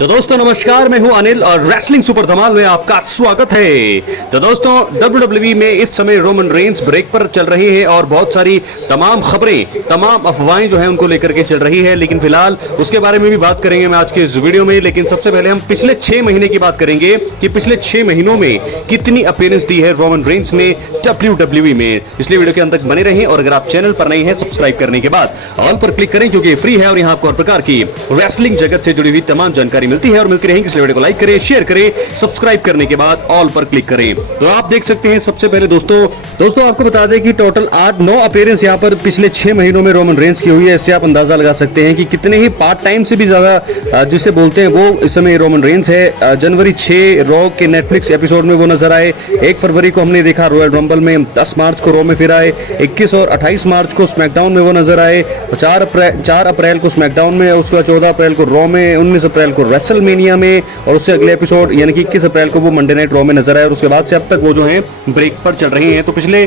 तो दोस्तों नमस्कार, मैं हूं अनिल और रेसलिंग सुपर धमाल में आपका स्वागत है। तो दोस्तों WWE में इस समय रोमन रेंस ब्रेक पर चल रही है और बहुत सारी तमाम खबरें, तमाम अफवाहें जो है उनको लेकर के चल रही है, लेकिन फिलहाल उसके बारे में भी बात करेंगे मैं आज के इस वीडियो में। लेकिन सबसे पहले हम पिछले 6 महीने की बात करेंगे कि पिछले 6 महीनों में कितनी अपीयरेंस दी है रोमन रेंस ने WWE में। इसलिए वीडियो के अंत तक बने रहें और अगर आप चैनल पर नए हैं सब्सक्राइब करने के बाद ऑल पर क्लिक करें, क्योंकि फ्री है और यहाँ आपको हर प्रकार की रेसलिंग जगत से जुड़ी हुई तमाम जानकारी मिलती है और मिलती रहेंगी। इसलिए वीडियो को लाइक करें, शेयर करें, सब्सक्राइब करने के बाद ऑल पर क्लिक करें। तो आप देख सकते हैं सबसे पहले दोस्तों आपको बता दें कि टोटल 8-9 अपीयरेंस यहाँ पर पिछले 6 महीनों में रोमन रेंस की हुई है। इससे आप अंदाजा लगा सकते हैं कि कितने ही पार्ट टाइम से भी ज्यादा जिसे बोलते हैं वो इस समय रोमन रेंस है। जनवरी 6 रॉ के नेटफ्लिक्स एपिसोड में वो नजर आए, 1 फरवरी को हमने देखा रॉयल रंबल में, 10 मार्च को रॉ में फिर आए, 21 और 28 मार्च को स्मैकडाउन में वो नजर आए, 4 अप्रैल को स्मैकडाउन में, उसके बाद 14 अप्रैल को रॉ में, 19 अप्रैल को रेसलमेनिया में और उससे अगले एपिसोड यानी कि 21 अप्रैल को वो मंडे नाइट रॉ में नजर आए और उसके बाद से अब तक वो जो है ब्रेक पर चल रहे हैं। तो पिछले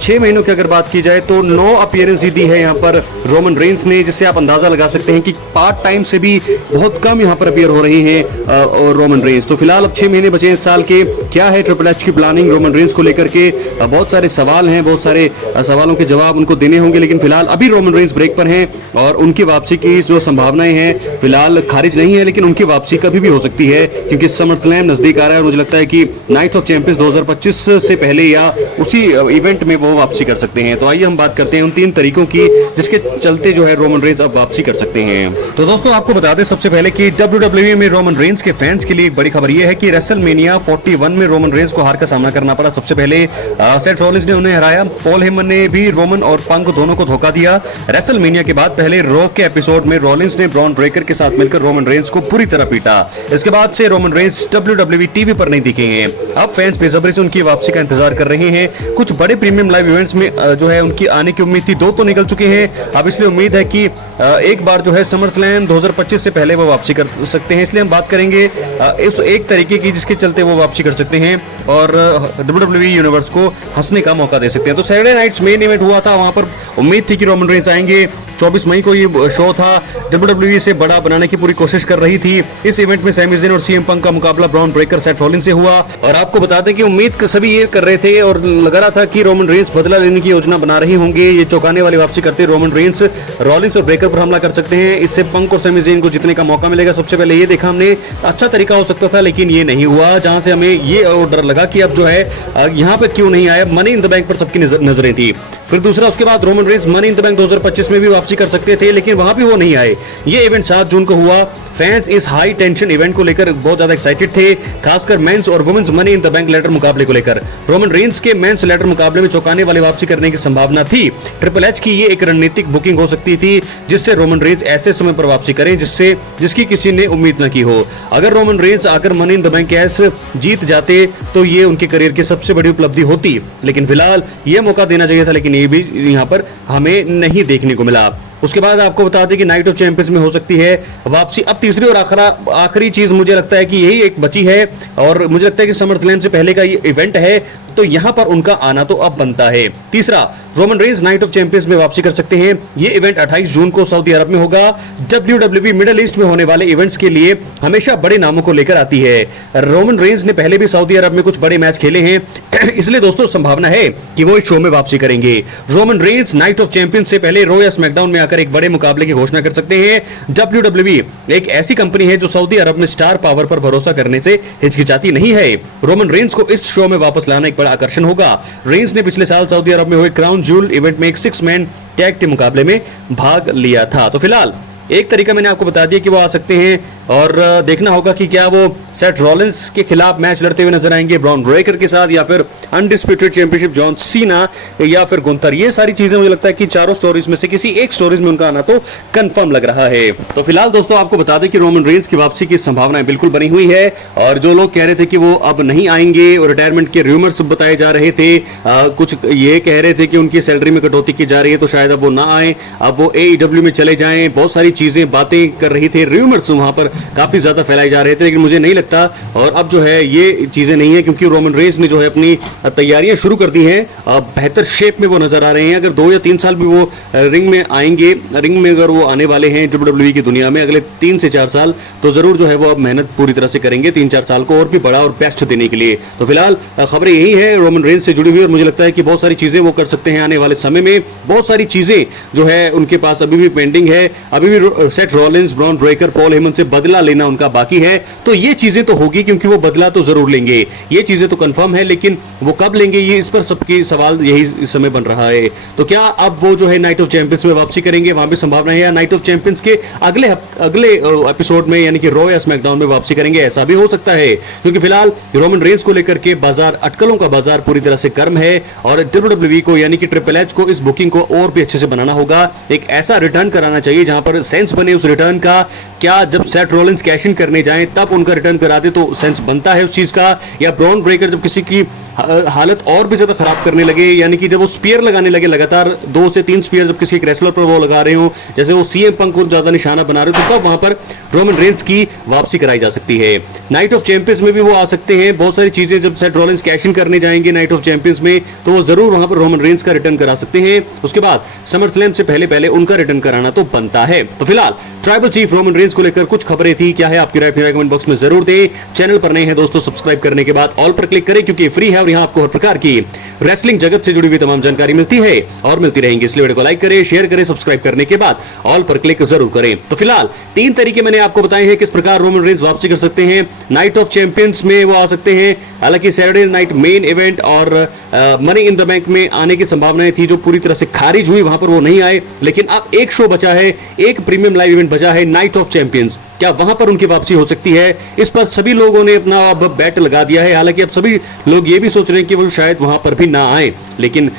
6 महीनों की अगर बात की जाए तो 9 अपीयरेंस दी है यहाँ पर रोमन रेंस ने, जिससे आप अंदाजा लगा सकते हैं कि पार्ट टाइम से भी बहुत कम यहाँ पर अपीयर हो रही हैं रोमन रेंस। तो फिलहाल अब 6 महीने बचे इस साल के। क्या है ट्रिपल एच की प्लानिंग रोमन रेंस को लेकर के? बहुत सारे सवाल हैं, बहुत सारे सवालों के जवाब उनको देने होंगे, लेकिन फिलहाल अभी रोमन रेंस ब्रेक पर हैं और उनकी वापसी की जो संभावनाएं हैं फिलहाल खारिज नहीं है, लेकिन उनकी वापसी कभी भी हो सकती है क्योंकि समर स्लैम नजदीक आ रहा है और मुझे लगता है कि नाइट्स ऑफ चैंपियंस 2025 से पहले या उसी इवेंट में वो वापसी कर सकते हैं। तो आइए हम बात करते हैं उन 3 तरीकों की जिसके चलते जो है रोमन रेंस अब वापसी कर सकते हैं। तो दोस्तों आपको बता दें सबसे पहले कि WWE में रोमन रेंस के फैंस के लिए एक बड़ी खबर यह है कि रेसलमेनिया 41 में रोमन रेंस को हार का सामना करना पड़ा। सबसे पहले सेथ रॉलिंस ने उन्हें हराया, पॉल हेमन ने भी रोमन और पंक दोनों को धोखा दिया। रेसलमेनिया के बाद पहले रॉ के एपिसोड में रॉलिंस ने ब्रॉन ब्रेकर के साथ मिलकर रोमन रेंस को पूरी तरह पीटा। इसके बाद से रोमन रेंस WWE टीवी पर नहीं दिखे हैं। अब फैंस बेसब्री से उनकी वापसी का इंतजार कर रहे हैं। कुछ बड़े प्रीमियम लाइव इवेंट्स में जो है उनकी आने की उम्मीद थी, 2 तो निकल चुके हैं। अब इसलिए उम्मीद है कि एक बार जो है समर स्लैम 2025 से पहले वो वापसी कर सकते हैं। इसलिए हम बात करेंगे इस एक तरीके की जिसके चलते वो वापसी कर सकते हैं और WWE यूनिवर्स को हंसने का मौका दे सकते हैं। तो सैटरडे नाइट्स मेन इवेंट हुआ था, वहां पर उम्मीद थी कि रोमन रेंस आएंगे। 24 मई को ये शो था, WWE से बड़ा बनाने की पूरी कोशिश कर रही थी। इस इवेंट में सैमी ज़ेन और CM पंक का मुकाबला ब्रॉन ब्रेकर सेथ रॉलिंस से हुआ और आपको बता दें कि उम्मीद सभी ये कर रहे थे और लग रहा था कि रोमन रेंस बदला लेने की योजना बना रही होंगे। ये चौंकाने वाली वापसी करते रोमन रेंस रॉलिंस और ब्रेकर पर हमला कर सकते हैं। इससे पंक और सैमी ज़ेन को जीतने का मौका मिलेगा। सबसे पहले ये देखा हमने, अच्छा तरीका हो सकता था, लेकिन ये नहीं हुआ, जहां से हमें ये डर लगा कि अब जो है यहाँ पे क्यों नहीं आया। मनी इन द बैंक पर सबकी नजरें थी। फिर दूसरा, उसके बाद Roman Reigns money in the bank 2025 में भी वापसी कर सकते थे, लेकिन वहां भी वो नहीं आए। ये इवेंट 7 जून को हुआ। फैंस इस हाई टेंशन इवेंट को लेकर बहुत ज्यादा एक्साइटेड थे, खासकर मेंस और women's Money in the Bank ladder मुकाबले को लेकर। रोमन रेंस के मेंस लेटर मुकाबले में चौंकाने वाली वापसी करने की संभावना थी। ट्रिपल एच की ये एक रणनीतिक बुकिंग हो सकती थी जिससे रोमन रेंस ऐसे समय पर वापसी करें जिसकी किसी ने उम्मीद न की हो। अगर रोमन रेंस आकर money in the bank cash जीत जाते तो ये उनके करियर की सबसे बड़ी उपलब्धि होती, लेकिन फिलहाल ये मौका देना चाहिए था, लेकिन ये भी यहाँ पर हमें नहीं देखने को मिला। उसके बाद आपको बता दें कि नाइट ऑफ चैंपियंस में हो सकती है वापसी। अब तीसरी और आखिरी चीज मुझे लगता है कि यही एक बची है और मुझे लगता है कि समर स्लैम से पहले का ये इवेंट है, तो यहां पर उनका आना तो अब बनता है। तीसरा, Roman Reigns night of champions में वापसी कर सकते हैं। ये इवेंट 28 जून को सऊदी अरब में होगा। WWE मिडिल ईस्ट में होने वाले इवेंट्स के लिए हमेशा बड़े नामों को लेकर आती है। रोमन रेंस ने पहले भी सऊदी अरब में कुछ बड़े मैच खेले हैं इसलिए दोस्तों संभावना है कि वो इस शो में वापसी करेंगे। Roman Reigns night of champions से पहले रॉ या स्मैकडाउन में आकर एक बड़े मुकाबले की घोषणा कर सकते हैं। WWE एक ऐसी कंपनी है जो सऊदी अरब में स्टार पावर पर भरोसा करने से हिचकिचाती नहीं है। रोमन रेंस को इस शो में वापस लाना एक बड़ा आकर्षण होगा। रेंस ने पिछले साल सऊदी अरब में हुए क्राउन ज्यूल इवेंट में एक 6 मैन टैग टीम मुकाबले में भाग लिया था। तो फिलहाल एक तरीका मैंने आपको बता दिया कि वो आ सकते हैं और देखना होगा कि क्या वो सेथ रॉलिंस के खिलाफ मैच लड़ते हुए नजर आएंगे ब्रॉन ब्रेकर के साथ, या फिर अनडिस्प्यूटेड चैंपियनशिप जॉन सीना, या फिर गुंथर। ये सारी चीजें मुझे लगता है कि चारों स्टोरीज में से किसी एक स्टोरीज में उनका आना तो कंफर्म लग रहा है। तो फिलहाल दोस्तों आपको बता दें कि रोमन रेंस की वापसी की संभावनाएं बिल्कुल बनी हुई है और जो लोग कह रहे थे कि वो अब नहीं आएंगे और रिटायरमेंट के रूमर्स बताए जा रहे थे, कुछ ये कह रहे थे कि उनकी सैलरी में कटौती की जा रही है तो शायद अब वो ना आए, अब वो AEW में चले जाएं, बहुत सारी चीजें बातें कर रही थी, र्यूमर्स वहां पर काफी ज्यादा फैलाए जा रहे थे, लेकिन मुझे नहीं लगता। और अब जो है ये चीजें नहीं है, क्योंकि रोमन रेंस ने जो है अपनी तैयारियां शुरू कर दी हैं। बेहतर शेप में वो नजर आ रहे हैं। अगर 2 या 3 साल भी वो रिंग में आएंगे, रिंग में अगर वो आने वाले हैं WWE की दुनिया में अगले 3 से 4 साल, तो जरूर जो है वो अब मेहनत पूरी तरह से करेंगे 3-4 साल को और भी बड़ा और बेस्ट देने के लिए। तो फिलहाल खबरें यही है रोमन रेंस से जुड़ी हुई, और मुझे लगता है कि बहुत सारी चीजें वो कर सकते हैं आने वाले समय में। बहुत सारी चीजें जो है उनके पास अभी भी पेंडिंग है। अभी भी Seth Rollins, Bron Breakker, Paul Heyman से बदला लेना उनका बाकी है। तो ये चीजें तो होगी, क्योंकि वो बदला तो जरूर लेंगे, ये चीजें तो कंफर्म है, लेकिन वो कब लेंगे ये इस पर सबकी सवाल यही इस समय बन रहा है। तो क्या अब वो जो है नाइट ऑफ चैंपियंस में वापसी करेंगे, वहां भी संभावना है, या नाइट ऑफ चैंपियंस के अगले एपिसोड में यानी कि रॉ या स्मैकडाउन में वापसी करेंगे, ऐसा भी हो सकता है। क्योंकि फिलहाल रोमन रेंस को लेकर के बाजार, अटकलों का बाजार पूरी तरह से गर्म है, और WWE को यानी कि ट्रिपल एच को इस बुकिंग को और भी अच्छे से बनाना होगा। एक ऐसा रिटर्न कराना चाहिए जहां पर सेंस बने उस रिटर्न का। क्या जब सेथ रॉलिंस कैश इन करने जाएं तब उनका रिटर्न करा दे तो सेंस बनता है उस चीज का, या ब्रॉन ब्रेकर जब किसी की हालत और भी ज्यादा खराब करने लगे, यानी कि जब वो स्पीयर लगाने लगे, लगातार 2 से 3 स्पीयर जब किसी एक रेसलर पर वो लगा रहे हो, जैसे वो सीएम पंक को ज्यादा निशाना बना रहे हो, तो तब वहां पर रोमन रेंस की वापसी कराई जा सकती है। नाइट ऑफ चैंपियंस में भी वो आ सकते हैं। बहुत सारी चीजें जब सेथ रॉलिंस कैश इन करने जाएंगे नाइट ऑफ चैंपियंस में, तो वो जरूर वहां पर रोमन रेंस का रिटर्न करा सकते हैं। उसके बाद समर स्लैम से पहले उनका रिटर्न कराना तो बनता है। तो फिलहाल ट्राइबल चीफ रोमन रेंस को लेकर कुछ खबरें थी। क्या है आपकी राय कमेंट बॉक्स में जरूर दें। चैनल पर नए हैं दोस्तों, सब्सक्राइब करने के बाद ऑल पर क्लिक करें, क्योंकि फ्री है और यहां आपको हर प्रकार की रेसलिंग जगत से जुड़ी हुई तमाम जानकारी मिलती है और मिलती रहेंगी। इसलिए वीडियो को लाइक करें, शेयर करें, सब्सक्राइब करने के बाद ऑल पर क्लिक जरूर करें। तो फिलहाल 3 तरीके मैंने आपको बताए हैं किस प्रकार रोमन रेंस वापसी कर सकते हैं। नाइट ऑफ चैंपियंस में वो आ सकते हैं, हालांकि सैटरडे नाइट मेन इवेंट और मनी इन द बैंक में आने की संभावनाएं थी जो पूरी तरह से खारिज हुई, वहां पर वो नहीं आए। लेकिन अब एक शो बचा है, एक प्रीमियम लाइव इवेंट बचा है, नाइट ऑफ चैंपियंस। क्या वहां पर उनकी वापसी हो सकती है? इस पर सभी लोगों ने अपना अब बैट लगा दिया है। हालांकि अब सभी लोग ये भी सोच रहे हैं कि वो शायद वहां पर भी ना आए, लेकिन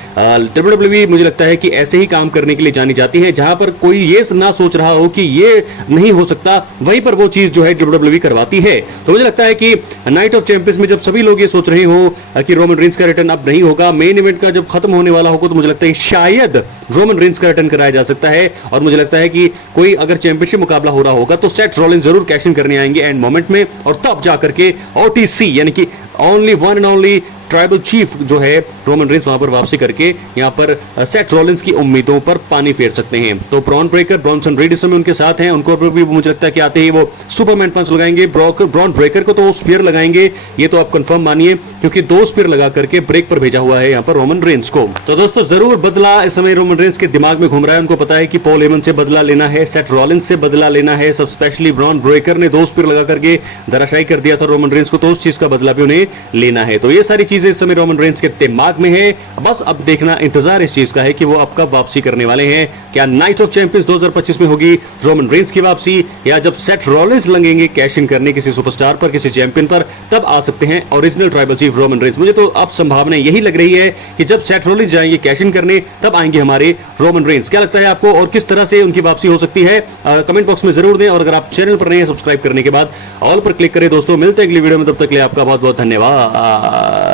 WWE मुझे लगता है कि ऐसे ही काम करने के लिए जानी जाती है, जहां पर कोई ये ना सोच रहा हो कि ये नहीं हो सकता, वहीं पर वो चीज जो है WWE करवाती है। तो मुझे लगता है कि नाइट ऑफ चैंपियंस में जब सभी लोग ये सोच रहे हो कि रोमन रेंस का रिटर्न अब नहीं होगा, मेन इवेंट का जब खत्म होने वाला होगा, तो मुझे लगता है शायद रोमन रेंस का रिटर्न कराया जा सकता है। और मुझे लगता है कि कोई अगर चैंपियनशिप मुकाबला हो रहा होगा तो सेथ रॉलिंस जरूर कैश इन करने आएंगे एंड मोमेंट में, और तब जाकर के OTC यानी कि only one and only tribal chief जो है रोमन रेंस वहां पर वापसी करके यहां पर सेथ रॉलिंस की उम्मीदों पर पानी फेर सकते हैं। तो ब्रॉन ब्रेकर, ब्रॉनसन रीड इस समय उनके साथ हैं, उनको भी मुझे लगता है कि आते ही वो सुपरमैन पंच लगाएंगे। ब्रॉन ब्रेकर को तो स्पीयर लगाएंगे, ये तो आप कंफर्म मानिए, क्योंकि 2 स्पीयर लगा करके ब्रेक पर भेजा हुआ है यहां पर रोमन रेंस को। तो दोस्तों जरूर बदला इस समय रोमन रेंस के दिमाग में घूम रहा है। उनको पता है कि पॉल हेमन से बदला लेना है, सेथ रॉलिंस से बदला लेना है, सब स्पेशली ब्रॉन ब्रेकर ने 2 स्पीयर लगा करके धराशायी कर दिया था रोमन रेंस को, तो उस चीज का बदला भी उन्हें लेना है। तो ये सारी चीजें इस समय रोमन रेंस के दिमाग में है। बस अब देखना, इंतजार इस चीज का है कि वो अब कब वापसी करने वाले हैं। क्या नाइट ऑफ चैंपियंस 2025 में होगी रोमन रेंस की वापसी, या जब सेथ रॉलिंस लगेंगे कैश इन करने किसी सुपरस्टार पर, किसी चैंपियन पर, तब आ सकते हैं original tribal chief Roman Reigns. मुझे तो अब संभावना यही लग रही है कि जब सेथ रॉलिंस जाएंगे कैश इन करने, तब आएंगे हमारे रोमन रेंस। क्या लगता है आपको, और किस तरह से उनकी वापसी हो सकती है? कमेंट बॉक्स में जरूर दें, और अगर आप चैनल पर नए हैं, सब्सक्राइब करने के बाद ऑल पर क्लिक करें। दोस्तों मिलते हैं अगली वीडियो में, तब तक के लिए आपका बहुत बहुत धन्यवाद।